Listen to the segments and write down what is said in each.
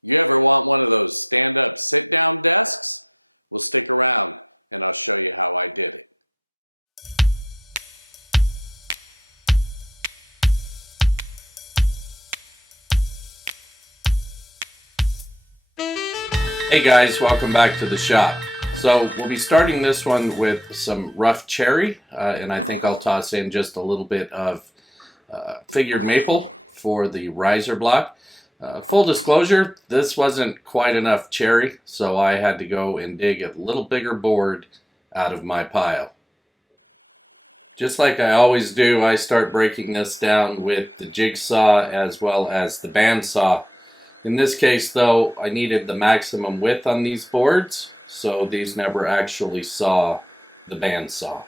You ever want one of those stand-up sit-down desks? Well, stick around and I'll show you how I did it. Hey guys, welcome back to the shop. So we'll be starting this one with some rough cherry, and I think I'll toss in just a little bit of figured maple for the riser block. Full disclosure, this wasn't quite enough cherry, so I had to go and dig a little bigger board out of my pile. Just like I always do, I start breaking this down with the jigsaw as well as the bandsaw. In this case though, I needed the maximum width on these boards, so these never actually saw the bandsaw.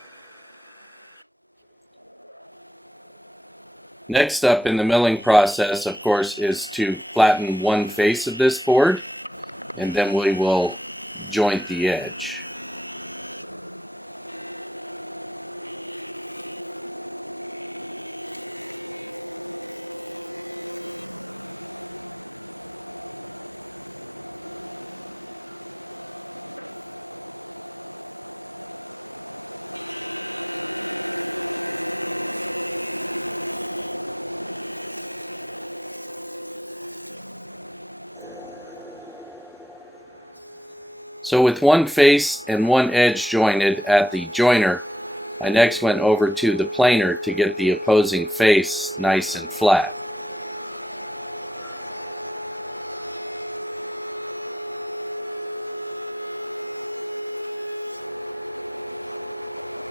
Next up in the milling process, of course, is to flatten one face of this board, and then we will joint the edge. So with one face and one edge jointed at the joiner, I next went over to the planer to get the opposing face nice and flat.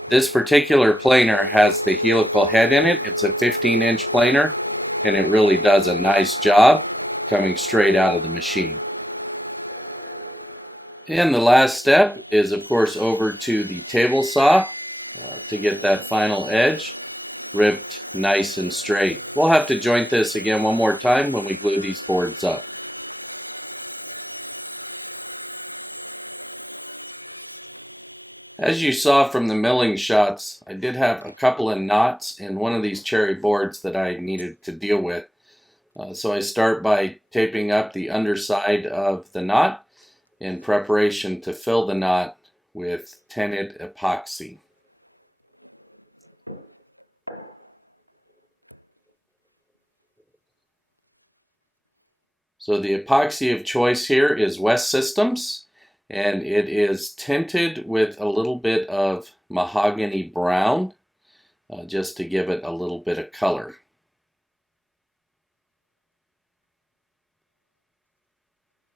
This particular planer has the helical head in it. It's a 15-inch planer, and it really does a nice job coming straight out of the machine. And the last step is, of course, over to the table saw to get that final edge ripped nice and straight. We'll have to joint this again one more time when we glue these boards up. As you saw from the milling shots, I did have a couple of knots in one of these cherry boards that I needed to deal with. So I start by taping up the underside of the knot in preparation to fill the knot with tinted epoxy. So the epoxy of choice here is West Systems, and it is tinted with a little bit of mahogany brown, just to give it a little bit of color.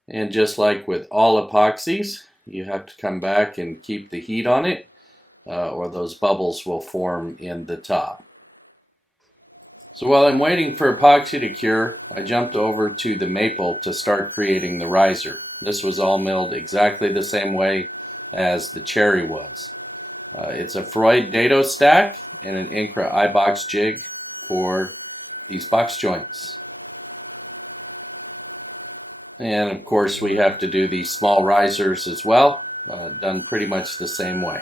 And just like with all epoxies, you have to come back and keep the heat on it, or those bubbles will form in the top. So while I'm waiting for epoxy to cure, I jumped over to the maple to start creating the riser. This was all milled exactly the same way as the cherry was. It's a Freud dado stack and an Incra iBox jig for these box joints. And of course we have to do these small risers as well, done pretty much the same way.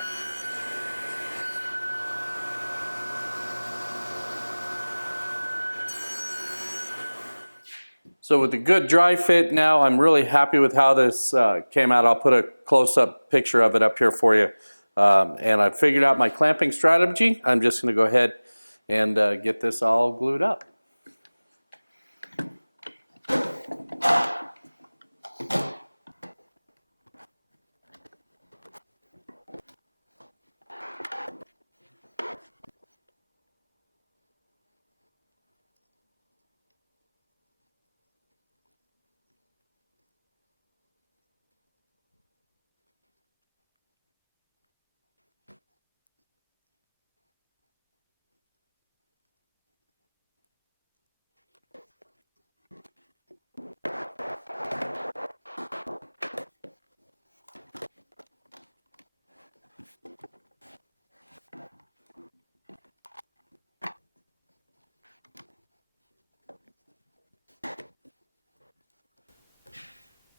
So with a good dry fit now, I'm really happy with how this came out. I'll put a close-up picture of it up here for you. And I've figured out my clamping strategy. I'm just going to go ahead and get this all glued up.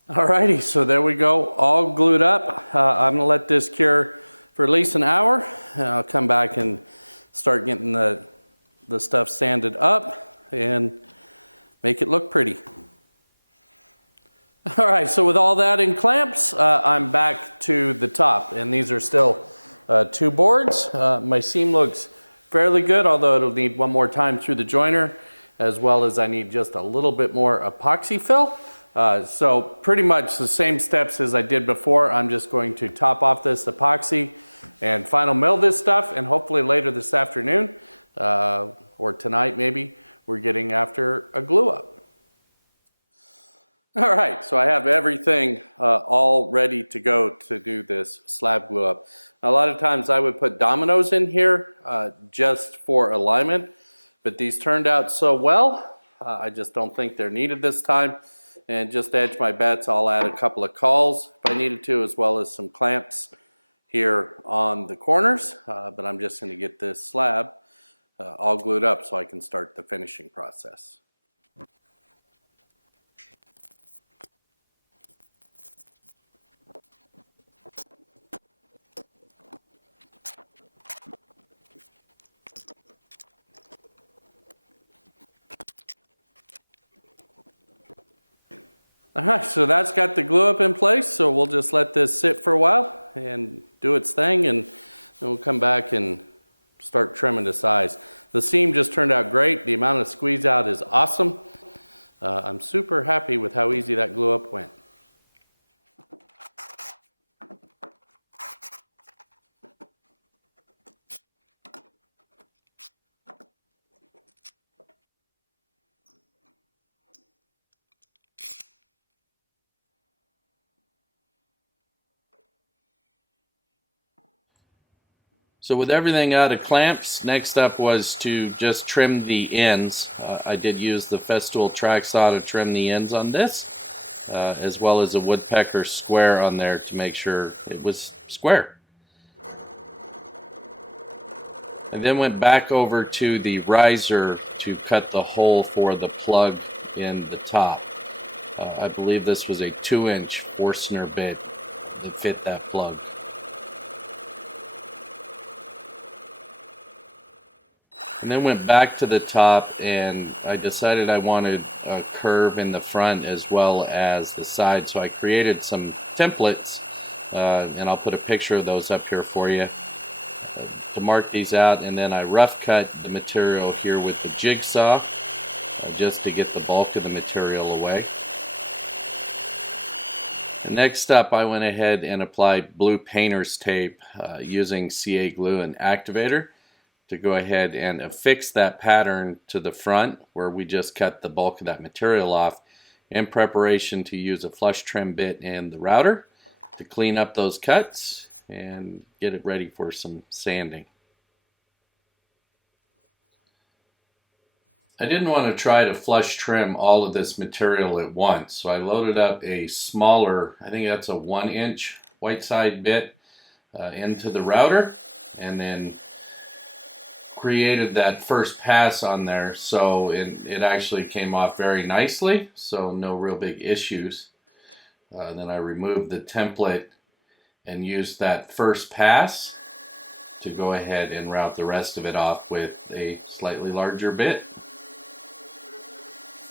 Alrighty, so there we go, all glued up. I'm gonna let this cure for at least an hour. I'll come back and start getting the stuff sanded up and make it look pretty. All right, so with all that in clamps, I'm back to the top, and these are still 2 boards. My seam looks fairly good, although it'll need one more time through the joiner, as well as I need just a little bit more epoxy fill. So pretty much the same steps as I did before. I'm just going to top off this epoxy and final mill this stuff, and hopefully later this afternoon, or tonight maybe, we're getting after a glue up. All right, so I have everything all ready to go to do this slab glue up. A lot of times I would put dominoes in here just for alignment, but these turned out so well, I just don't think they're needed this time. And just to edge my bets, I'll add a couple of cauls if I needed to, as well as some clamps here on the corners. But I'm just going to get this slab all glued up so I can start the finishing process. Alright, so that's got the glue up in place, so we'll just let this sit for a while and do its thing, and then we'll come back and start trimming to size. The seam just turned out great. The amount of squeeze out is awesome. I'm super happy with how easy that glue up went. So with everything out of clamps, next up was to just trim the ends. I did use the Festool track saw to trim the ends on this, as well as a woodpecker square on there to make sure it was square. And then went back over to the riser to cut the hole for the plug in the top. I believe this was a 2-inch Forstner bit that fit that plug. And then went back to the top, and I decided I wanted a curve in the front as well as the side, so I created some templates, and I'll put a picture of those up here for you to mark these out. And then I rough cut the material here with the jigsaw just to get the bulk of the material away. Next up, I went ahead and applied blue painter's tape using CA glue and activator to go ahead and affix that pattern to the front where we just cut the bulk of that material off, in preparation to use a flush trim bit and the router to clean up those cuts and get it ready for some sanding. I didn't want to try to flush trim all of this material at once, so I loaded up a smaller, I think that's a 1-inch white side bit into the router, and then created that first pass on there, so it actually came off very nicely, so no real big issues. Then I removed the template and used that first pass to go ahead and route the rest of it off with a slightly larger bit.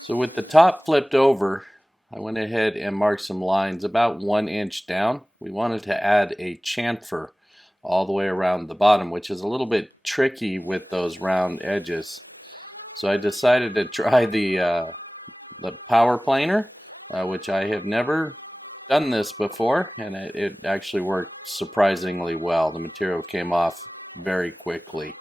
So with the top flipped over, I went ahead and marked some lines about 1 inch down. We wanted to add a chamfer all the way around the bottom, which is a little bit tricky with those round edges. So I decided to try the power planer, which I have never done this before, and it actually worked surprisingly well. The material came off very quickly.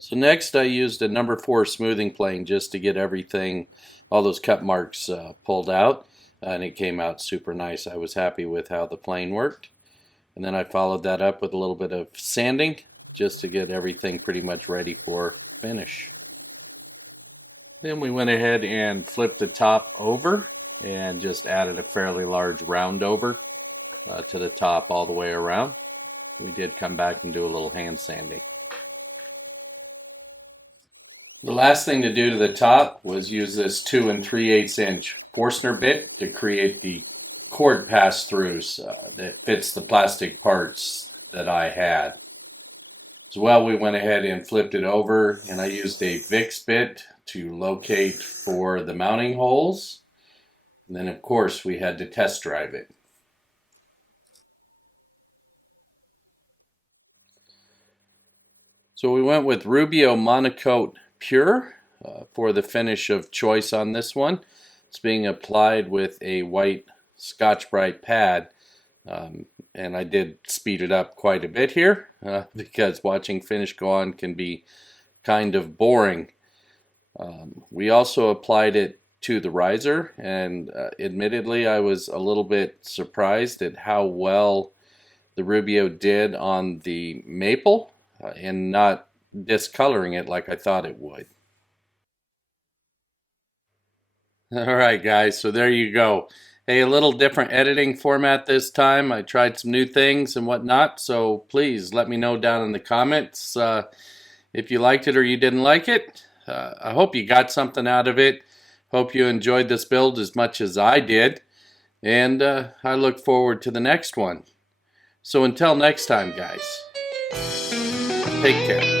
So next I used a number 4 smoothing plane just to get everything, all those cut marks pulled out. And it came out super nice. I was happy with how the plane worked. And then I followed that up with a little bit of sanding just to get everything pretty much ready for finish. Then we went ahead and flipped the top over and just added a fairly large round over to the top all the way around. We did come back and do a little hand sanding. The last thing to do to the top was use this 2 3/8 inch Forstner bit to create the cord pass-throughs that fits the plastic parts that I had. As well, we went ahead and flipped it over, and I used a Vicks bit to locate for the mounting holes. And then of course we had to test drive it. So we went with Rubio Monocoat Pure for the finish of choice on this one. It's being applied with a white Scotch-Brite pad. And I did speed it up quite a bit here because watching finish go on can be kind of boring. We also applied it to the riser, and admittedly I was a little bit surprised at how well the Rubio did on the maple and not discoloring it like I thought it would. Alright guys, so there you go. Hey, a little different editing format this time. I tried some new things and whatnot, so please let me know down in the comments if you liked it or you didn't like it. I hope you got something out of it. Hope you enjoyed this build as much as I did. And I look forward to the next one. So until next time, guys, take care.